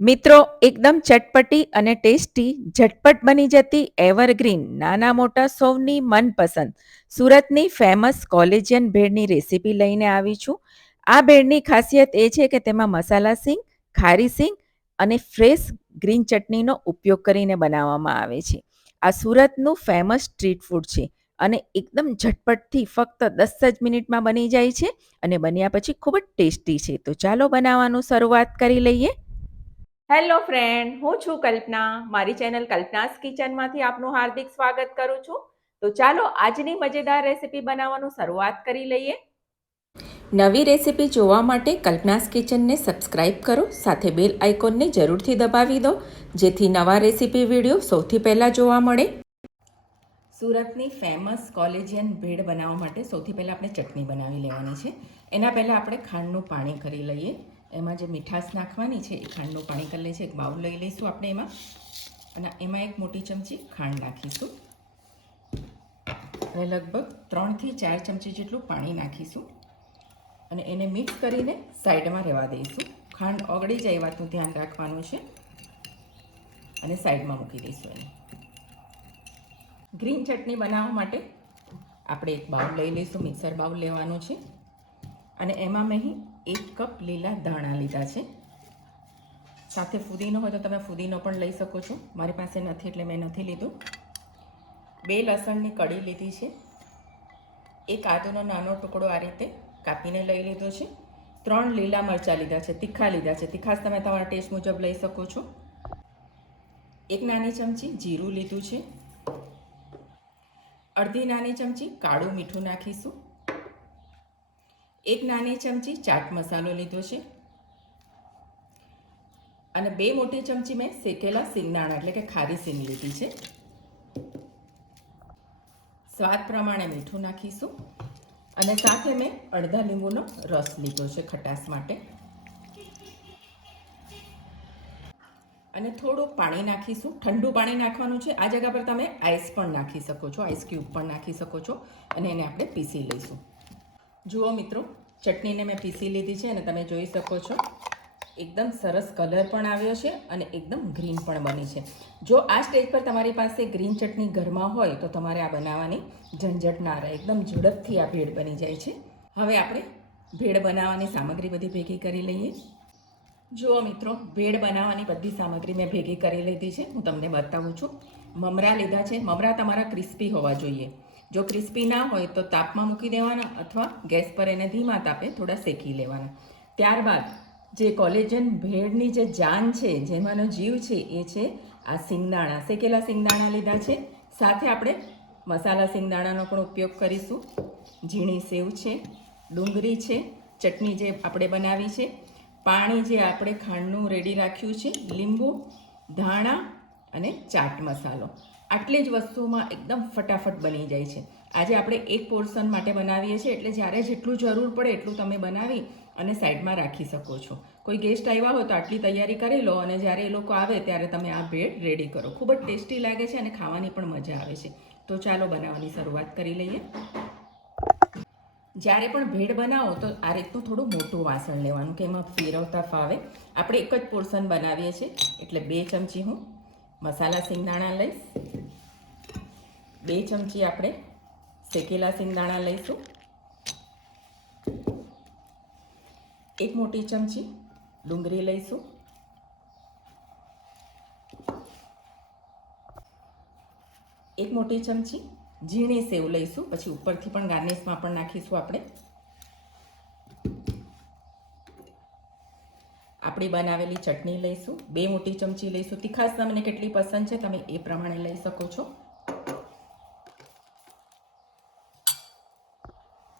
મિત્રો, એકદમ ચટપટી અને ટેસ્ટી, ઝટપટ બની જતી એવરગ્રીન નાના મોટા સૌની મનપસંદ, સુરતની ફેમસ કોલેજિયન ભેળની રેસીપી લઈને આવી છું. આ ભેળની ખાસિયત એ છે કે તેમાં મસાલા સિંગ, ખારી સિંગ અને ફ્રેશ ગ્રીન ચટણીનો ઉપયોગ કરીને બનાવવામાં આવે છે. આ સુરતનું ફેમસ સ્ટ્રીટ ફૂડ છે અને એકદમ ઝટપટથી ફક્ત દસ જ મિનિટમાં બની જાય છે અને બન્યા પછી ખૂબ જ ટેસ્ટી છે. તો ચાલો બનાવવાનું શરૂઆત કરી લઈએ. હેલો ફ્રેન્ડ, હું છું કલ્પના. મારી ચેનલ કલ્પનાસ કિચનમાંથી આપનું હાર્દિક સ્વાગત કરું છું. તો ચાલો આજની મજેદાર રેસીપી બનાવવાનું શરૂઆત કરી લઈએ. નવી રેસીપી જોવા માટે કલ્પનાસ કિચનને સબસ્ક્રાઇબ કરો, સાથે બેલ આઇકોનને જરૂરથી દબાવી દો, જેથી નવા રેસીપી વીડિયો સૌથી પહેલાં જોવા મળે. સુરતની ફેમસ કોલેજિયન ભેળ બનાવવા માટે સૌથી પહેલાં આપણે ચટણી બનાવી લેવાની છે. એના પહેલાં આપણે ખાંડનું પાણી કરી લઈએ. એમાં જે મીઠાશ નાખવાની છે એ ખાંડનું પાણી કરી છે એક બાઉલ લઈ લઈશું આપણે એમાં. અને એમાં એક મોટી ચમચી ખાંડ નાખીશું. અને લગભગ ત્રણથી ચાર ચમચી જેટલું પાણી નાખીશું. અને એને મિક્સ કરીને સાઈડમાં રહેવા દઈશું. ખાંડ ઓગળી જાય એ વાતનું ધ્યાન રાખવાનું છે. અને સાઈડમાં મૂકી દઈશું એને. ગ્રીન ચટણી બનાવવા માટે આપણે એક બાઉલ લઈ લઈશું, મિક્સર બાઉલ લેવાનું છે. અને એમાં મેં એક કપ લીલા ધાણા લીધા છે. સાથે ફુદીનો હોય તો તમે ફુદીનો પણ લઈ શકો છો. મારી પાસે નથી એટલે મેં નથી લીધું. બે લસણની કડી લીધી છે. એક આદુનો નાનો ટુકડો આ રીતે કાપીને લઈ લીધો છે. ત્રણ લીલા મરચાં લીધા છે. તીખા લીધા છે. તીખાસ તમે તમારા ટેસ્ટ મુજબ લઈ શકો છો. એક નાની ચમચી જીરું લીધું છે. અડધી નાની ચમચી કાળું મીઠું નાખીશું. એક નાની ચમચી ચાટ મસાલો લીધો છે. અને બે મોટી ચમચી મેં શેકેલા સિંગદાણા, એટલે કે ખારી સિંગ લીધી છે. સ્વાદ પ્રમાણે મીઠું નાખીશું અને સાથે મેં અડધા લીંબુનો રસ લીધો છે ખટાશ માટે. અને થોડું પાણી નાખીશું. ઠંડુ પાણી નાખવાનું છે. આ જગ્યા પર તમે આઈસ પણ નાખી શકો છો આઈસ ક્યુબ પણ નાખી શકો છો અને એને આપણે પીસી લઈશું. જુઓ મિત્રો, ચટણીને મેં પીસી લીધી છે અને તમે જોઈ શકો છો, એકદમ સરસ કલર પણ આવ્યો છે અને એકદમ ગ્રીન પણ બની છે. જો આ સ્ટેજ પર તમારી પાસે ગ્રીન ચટણી ઘરમાં હોય તો તમારે આ બનાવવાની ઝંઝટ ના રહે, એકદમ ઝડપથી આ ભેળ બની જાય છે. હવે આપણે ભેળ બનાવવાની સામગ્રી બધી ભેગી કરી લઈએ. જુઓ મિત્રો, ભેળ બનાવવાની બધી સામગ્રી મેં ભેગી કરી લીધી છે, હું તમને બતાવું છું. મમરા લીધા છે, મમરા તમારા ક્રિસ્પી હોવા જોઈએ. જો ક્રિસ્પી ના હોય તો તાપમાં મૂકી દેવાના અથવા ગેસ પર એને ધીમા તાપે થોડા શેકી લેવાના. ત્યારબાદ જે કોલેજન ભેળની જે જાન છે, જેમાંનો જીવ છે, એ છે આ સિંગદાણા. શેકેલા સિંગદાણા લીધા છે. સાથે આપણે મસાલા સિંગદાણાનો પણ ઉપયોગ કરીશું. ઝીણી સેવ છે, ડુંગળી છે, ચટણી જે આપણે બનાવી છે, પાણી જે આપણે ખાંડનું રેડી રાખ્યું છે, લીંબુ, ધાણા અને ચાટ મસાલો. આટલી જ વસ્તુઓમાં એકદમ ફટાફટ બની જાય છે. આજે આપણે એક પોર્શન માટે બનાવીએ છીએ એટલે જ્યારે જેટલું જરૂર પડે એટલું તમે બનાવી અને સાઈડમાં રાખી શકો છો. કોઈ ગેસ્ટ આવ્યા હોય તો આટલી તૈયારી કરી લો અને જ્યારે એ લોકો આવે ત્યારે તમે આ ભેળ રેડી કરો. ખૂબ જ ટેસ્ટી લાગે છે અને ખાવાની પણ મજા આવે છે. તો ચાલો બનાવવાની શરૂઆત કરી લઈએ. જ્યારે પણ ભેળ બનાવો તો આ રીતનું થોડું મોટું વાસણ લેવાનું કે એમાં ફેરવતા ફાવે. આપણે એક જ પોર્શન બનાવીએ છીએ. એટલે બે ચમચી હું મસાલા સિંગદાણા લઈશ. બે ચમચી આપણે શેકેલા સિંગદાણા લઈશું. એક મોટી ચમચી ડુંગળી લઈશું. એક મોટી ચમચી ઝીણી સેવ લઈશું. પછી ઉપરથી પણ ગાર્નિશમાં પણ નાખીશું આપણે. આપણી બનાવેલી ચટણી લઈશું, બે મોટી ચમચી લઈશું. તીખાસ તમને કેટલી પસંદ છે તમે એ પ્રમાણે લઈ શકો છો.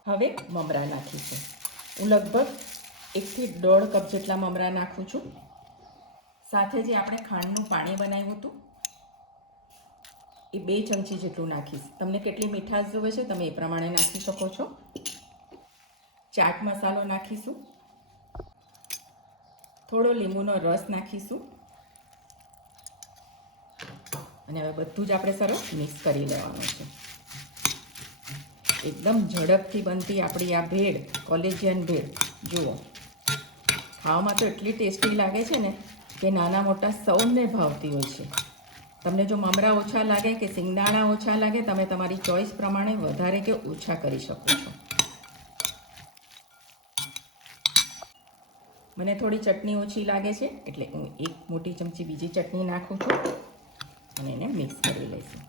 હવે મમરા નાખીશું. હું લગભગ એકથી દોઢ કપ જેટલા મમરા નાખું છું. સાથે જે આપણે ખાંડનું પાણી બનાવ્યું હતું, એ બે ચમચી જેટલું નાખીશ. તમને કેટલી મીઠાશ જોવે છે તમે એ પ્રમાણે નાખી શકો છો. ચાટ મસાલો નાખીશું. થોડો લીંબુનો રસ નાખીશું. અને હવે બધું જ આપણે સરસ મિક્સ કરી લેવાનું છે. એકદમ ઝડપથી બનતી આપણી આ ભેળ, કોલેજિયન ભેળ, જુઓ. ખાવામાં તો એટલી ટેસ્ટી લાગે છે ને કે નાના મોટા સૌને ભાવતી હોય છે. તમને જો મમરા ઓછા લાગે કે સિંગદાણા ઓછા લાગે, તમે તમારી ચોઈસ પ્રમાણે વધારે કે ઓછા કરી શકો છો. મને થોડી ચટણી ઓછી લાગે છે, એટલે હું એક મોટી ચમચી બીજી ચટણી નાખું છું અને એને મિક્સ કરી લઈશું.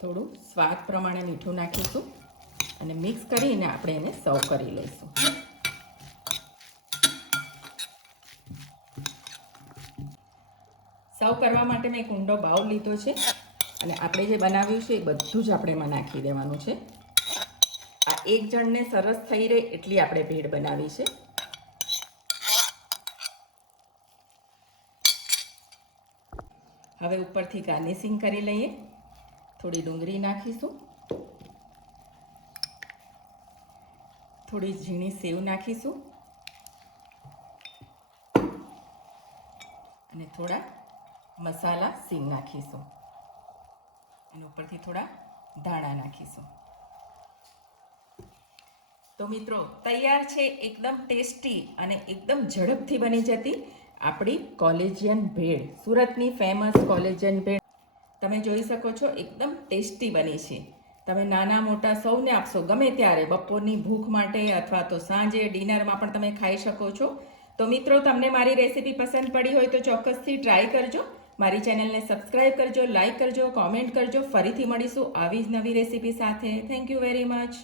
થોડું સ્વાદ પ્રમાણે મીઠું નાખીશું અને મિક્સ કરીને આપણે એને સર્વ કરી લઈશું. સર્વ કરવા માટે મેં એક ઊંડો બાઉલ લીધો છે. અને આપણે જે બનાવ્યું છે એ બધું જ આપણે એમાં નાખી દેવાનું છે. આ એક જણને સરસ થઈ રહે એટલી આપણે ભેળ બનાવી છે. હવે ઉપરથી ગાર્નિશિંગ કરી લઈએ. થોડી ડુંગળી નાખીશું. થોડી ઝીણી સેવ નાખીશું. અને થોડા મસાલા સિંગ નાખીશું. અને ઉપરથી થોડા ધાણા નાખીશું. તો મિત્રો, તૈયાર છે, એકદમ ટેસ્ટી અને એકદમ ઝડપથી બની જતી આપણી કોલેજિયન ભેળ, સુરતની ફેમસ કોલેજિયન ભેળ. તમે જોઈ શકો છો, એકદમ ટેસ્ટી બની છે. તમે નાના મોટા સૌને આપશો, ગમે ત્યારે, બપોરની ભૂખ માટે અથવા તો સાંજે ડિનરમાં પણ તમે ખાઈ શકો છો. તો મિત્રો, તમને મારી રેસીપી પસંદ પડી હોય તો ચોક્કસથી ટ્રાય કરજો. મારી ચેનલને સબસ્ક્રાઇબ કરજો, લાઇક કરજો, કોમેન્ટ કરજો. ફરીથી મળીશું આવી જ નવી રેસીપી સાથે. Thank you very much